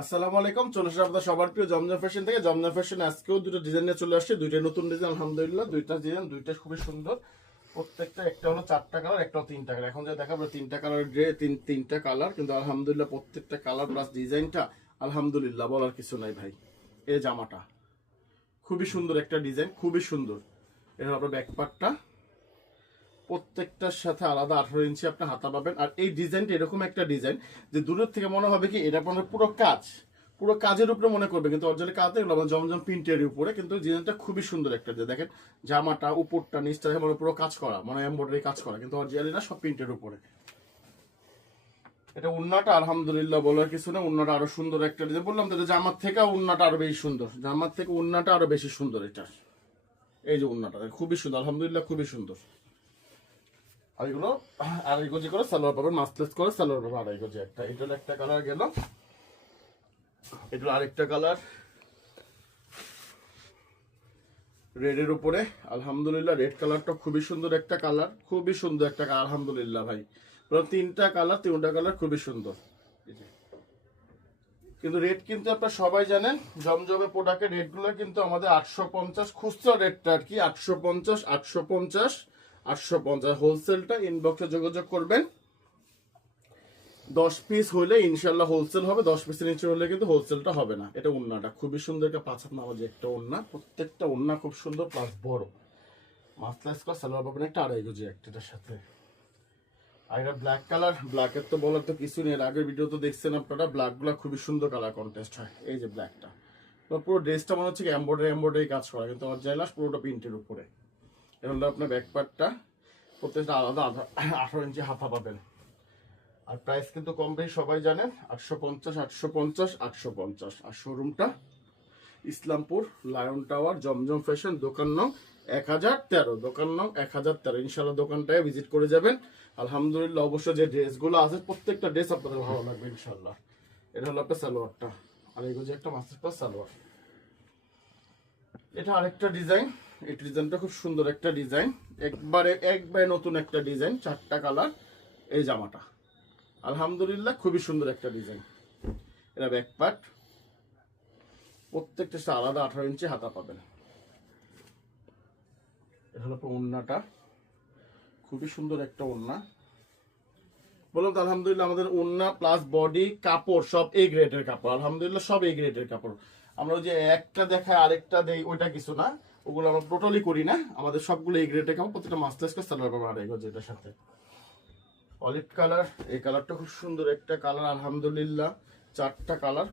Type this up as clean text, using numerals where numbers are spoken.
আসসালামু আলাইকুম, চলে আসছে আপনাদের সবার প্রিয় জমজম ফ্যাশন থেকে। জমজম ফ্যাশন আজকেও দুটো ডিজাইন নিয়ে চলে আসছে, দুইটা নতুন ডিজাইন আলহামদুলিল্লাহ। দুইটা ডিজাইন দুইটা খুবই সুন্দর, প্রত্যেকটা একটা হলো 4টা কালার, একটা হলো 3টা কালার। এখন যে দেখাবো 3টা কালার ড্রে, তিনটা কালার, কিন্তু আলহামদুলিল্লাহ প্রত্যেকটা কালার প্লাস ডিজাইনটা আলহামদুলিল্লাহ বলার কিছু নাই ভাই। এই জামাটা খুবই সুন্দর একটা ডিজাইন, খুবই সুন্দর। এটা আপনার ব্যাক পার্টটা, প্রত্যেকটার সাথে আলাদা 18 ইঞ্চি আপনি হাতা পাবেন। আর এই ডিজাইনটা এরকম একটা ডিজাইন যে দূরের থেকে মনে হবে কি এটা আপনার পুরো কাজ, পুরো কাজের উপরে মনে করবে, কিন্তু অরিজিনাল কাজ দেখলো আমার জমজম প্রিন্টের উপরে। কিন্তু ডিজাইনটা খুবই সুন্দর একটা, যে দেখেন জামাটা উপরটা নিচটা মানে পুরো কাজ করা, মানে এমব্রয়ডারি কাজ করা, কিন্তু অরিজিনালি না, সব প্রিন্টের উপরে। এটা উন্নাটা আলহামদুলিল্লাহ বলার কিছু না, উন্নাটা আরো সুন্দর একটা ডিজাইন। বললাম তো জামার থেকে উন্নাটা আরো বেশি সুন্দর, জামার থেকে উন্নাটা আরো বেশি সুন্দর। এটা এই যে উন্নাটা খুবই সুন্দর আলহামদুলিল্লাহ, খুবই সুন্দর। আর এগুলো 2.5 গজি করে সালোয়ার পাবেন, মাসলেস করে সালোয়ার পাবেন 2.5 গজি একটা। এটা একটা কালার গেল, এটা আরেকটা কালার রেডের উপরে আলহামদুলিল্লাহ। রেড কালারটা খুবই সুন্দর একটা কালার, খুবই সুন্দর একটা কালার আলহামদুলিল্লাহ ভাই। তিনটা কালার খুবই সুন্দর। কিন্তু রেট কিন্তু আপনারা সবাই জানেন, জমজমে প্রোডাক্টের রেটগুলো কিন্তু আমাদের 850 খুচরা রেটটা আর কি, 850 হোলসেলটা ইনবক্সে যোগাযোগ করবেন। 10 পিস হলে ইনশাল্লাহ হোলসেল হবে, 10 পিসের নিচে হলে কিন্তু হোলসেলটা হবে না। এটা ওন্নাটা খুবই সুন্দর, একটা 5 হাত নামাজে একটা ওন্না, প্রত্যেকটা ওন্না খুব সুন্দর প্লাস বড়। মাসলাস করা সালোয়ার পাবেন একটা 2.5 গজি একটার সাথে। আর এটা ব্ল্যাক কালার, ব্ল্যাকের তো বলার তো কিছু নেই, আগের ভিডিও তো দেখছেন আপনারা, ব্ল্যাক গুলা খুবই সুন্দর কালার কন্টেস্ট হয়। এই যে ব্ল্যাকটা, পুরো ড্রেসটা মনে হচ্ছে এমব্রয়ডারি কাজ করা, কিন্তু অরিজিনাল পুরোটা প্রিন্টের উপরে। এটা হলো আপনার ব্যাক পার্টটা, প্রত্যেকটা আলাদা 18 ইঞ্চি হাতা পাবেন। আর প্রাইস কিন্তু কম বেশি সবাই জানেন, 850। আর শোরুমটা ইসলামপুর লায়ন টাওয়ার, জমজম ফ্যাশন, দোকান নং 1013, দোকান নং 1013। ইনশাল্লাহ দোকানটায় ভিজিট করে যাবেন। আলহামদুলিল্লাহ অবশ্যই যে ড্রেসগুলো আছে প্রত্যেকটা ড্রেস আপনাদের ভালো লাগবে ইনশাল্লাহ। এটা হলো আপনার সালোয়ারটা, আর এই যে একটা মাস্টার ক্লাস সালোয়ার। এটা আরেকটা ডিজাইন, এই ডিজাইনটা খুব সুন্দর একটা ডিজাইন, একবারে নতুন একটা ডিজাইন, 4টা কালার। এই জামাটা আলহামদুলিল্লাহ খুবই সুন্দর একটা ডিজাইন। এটা ব্যাক পার্ট, প্রত্যেকটা আলাদা 18 ইঞ্চি হাতা পাবেন। এটা হলো ওড়নাটা, খুবই সুন্দর একটা ওড়না। বললাম তো আলহামদুলিল্লাহ আমাদের ওড়না প্লাস বডি কাপড় সব এই গ্রেডের কাপড়, আলহামদুলিল্লাহ সব এই গ্রেডের কাপড়। আমরা যে একটা দেখায় আরেকটা দেই ওইটা কিছু না, ওগুলো আমরা টোটালি করি না, আমাদের সবগুলো এই গ্রেডের কাপড়। প্রত্যেকটা মাস্টার্স করে সালোয়ার পাবো 2.5 গজ। এটার সাথে অলিভ কালার, এই কালারটা খুব সুন্দর একটা কালার আলহামদুলিল্লাহ, 4টা কালার।